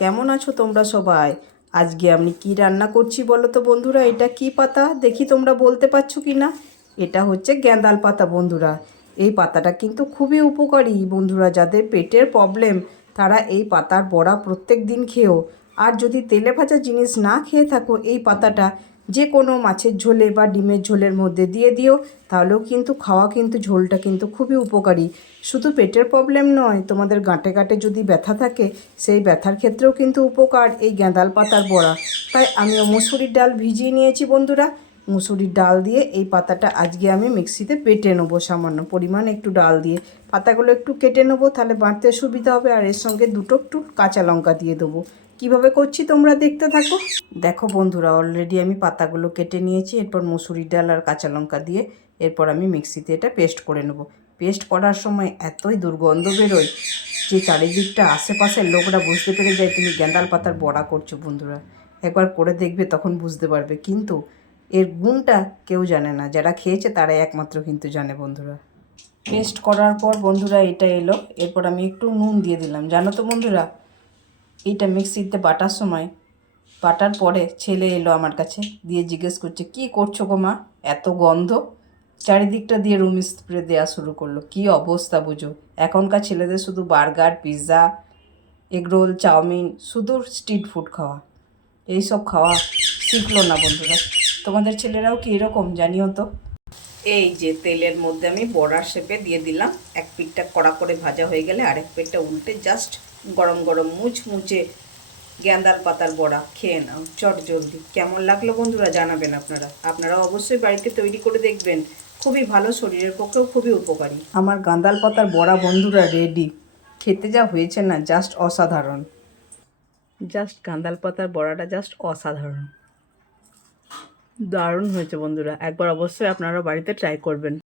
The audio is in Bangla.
কেমন আছো তোমরা সবাই? আজকে আমি কি রান্না করছি বলো তো বন্ধুরা? এটা কি পাতা দেখি তোমরা বলতে পারছো কি না? এটা হচ্ছে গ্যাঁদাল পাতা বন্ধুরা। এই পাতাটা কিন্তু খুবই উপকারী বন্ধুরা। যাদের পেটের প্রবলেম তারা এই পাতার বড়া প্রত্যেক দিন খেও। আর যদি তেলে ভাজা জিনিস না খেয়ে থাকো, এই পাতাটা যে কোনো মাছের ঝোলে বা ডিমের ঝোলের মধ্যে দিয়ে দিও, তাহলেও কিন্তু খাওয়া কিন্তু ঝোলটা কিন্তু খুবই উপকারী। শুধু পেটের প্রবলেম নয়, তোমাদের গাঁটে গাঁটে যদি ব্যথা থাকে সেই ব্যথার ক্ষেত্রেও কিন্তু উপকার এই গ্যাঁদাল পাতার বড়া। তাই আমিও মুসুরির ডাল ভিজিয়ে নিয়েছি বন্ধুরা। মুসুরির ডাল দিয়ে এই পাতাটা আজকে আমি মিক্সিতে বেটে নেবো, সামান্য পরিমাণ একটু ডাল দিয়ে পাতাগুলো একটু কেটে নেবো, তাহলে বাঁটতে সুবিধা হবে। আর এর সঙ্গে দুটো একটু কাঁচা লঙ্কা দিয়ে দেবো। কিভাবে করছি তোমরা দেখতে থাকো। দেখো বন্ধুরা, অলরেডি আমি পাতাগুলো কেটে নিয়েছি। এরপর মুসুরির ডাল আর কাঁচা লঙ্কা দিয়ে এরপর আমি মিক্সিতে এটা পেস্ট করে নেব। পেস্ট করার সময় এতই দুর্গন্ধ বেরোয় যে চারিদিকটা আশেপাশের লোকরা বুঝতে পেরে যায় তুমি গ্যাঁদাল পাতার বড়া করছো বন্ধুরা। একবার করে দেখবে, তখন বুঝতে পারবে। কিন্তু এর গুণটা কেউ জানে না, যারা খেয়েছে তারাই একমাত্র কিন্তু জানে বন্ধুরা। পেস্ট করার পর বন্ধুরা এটা এলো। এরপর আমি একটু নুন দিয়ে দিলাম। জানো তো বন্ধুরা, এইটা মিক্সিতে বাটার সময়, বাটার পরে ছেলে এলো আমার কাছে, দিয়ে জিজ্ঞেস করছে, কি করছো গো মা, এত গন্ধ। চারিদিকটা দিয়ে রুম স্প্রে দেওয়া শুরু করলো। কি অবস্থা বুঝো। এখনকার ছেলেদের শুধু বার্গার, পিৎজা, এগরোল, চাউমিন, শুধু স্ট্রিট ফুড খাওয়া, এইসব খাওয়া শিখলো না বন্ধুরা। তোমাদের ছেলেরাও কি এরকম জানিও তো। এই যে তেলের মধ্যে আমি বড়ার শেপে দিয়ে দিলাম। এক পিঠটা কড়া করে ভাজা হয়ে গেলে আরেক পিঠটা উল্টে জাস্ট গরম গরম মুচমুচে গ্যাঁদাল পাতার বড়া খেয়ে নাও চট জলদি। কেমন লাগলো বন্ধুরা জানাবেন আপনারাও অবশ্যই বাড়িতে তৈরি করে দেখবেন। খুবই ভালো, শরীরের পক্ষেও খুবই উপকারী। আমার গ্যাঁদাল পাতার বড়া বন্ধুরা রেডি। খেতে যা হয়েছে না, জাস্ট অসাধারণ। জাস্ট গ্যাঁদাল পাতার বড়াটা জাস্ট অসাধারণ, দারুণ হয়েছে বন্ধুরা। একবার অবশ্যই আপনারা বাড়িতে ট্রাই করবেন।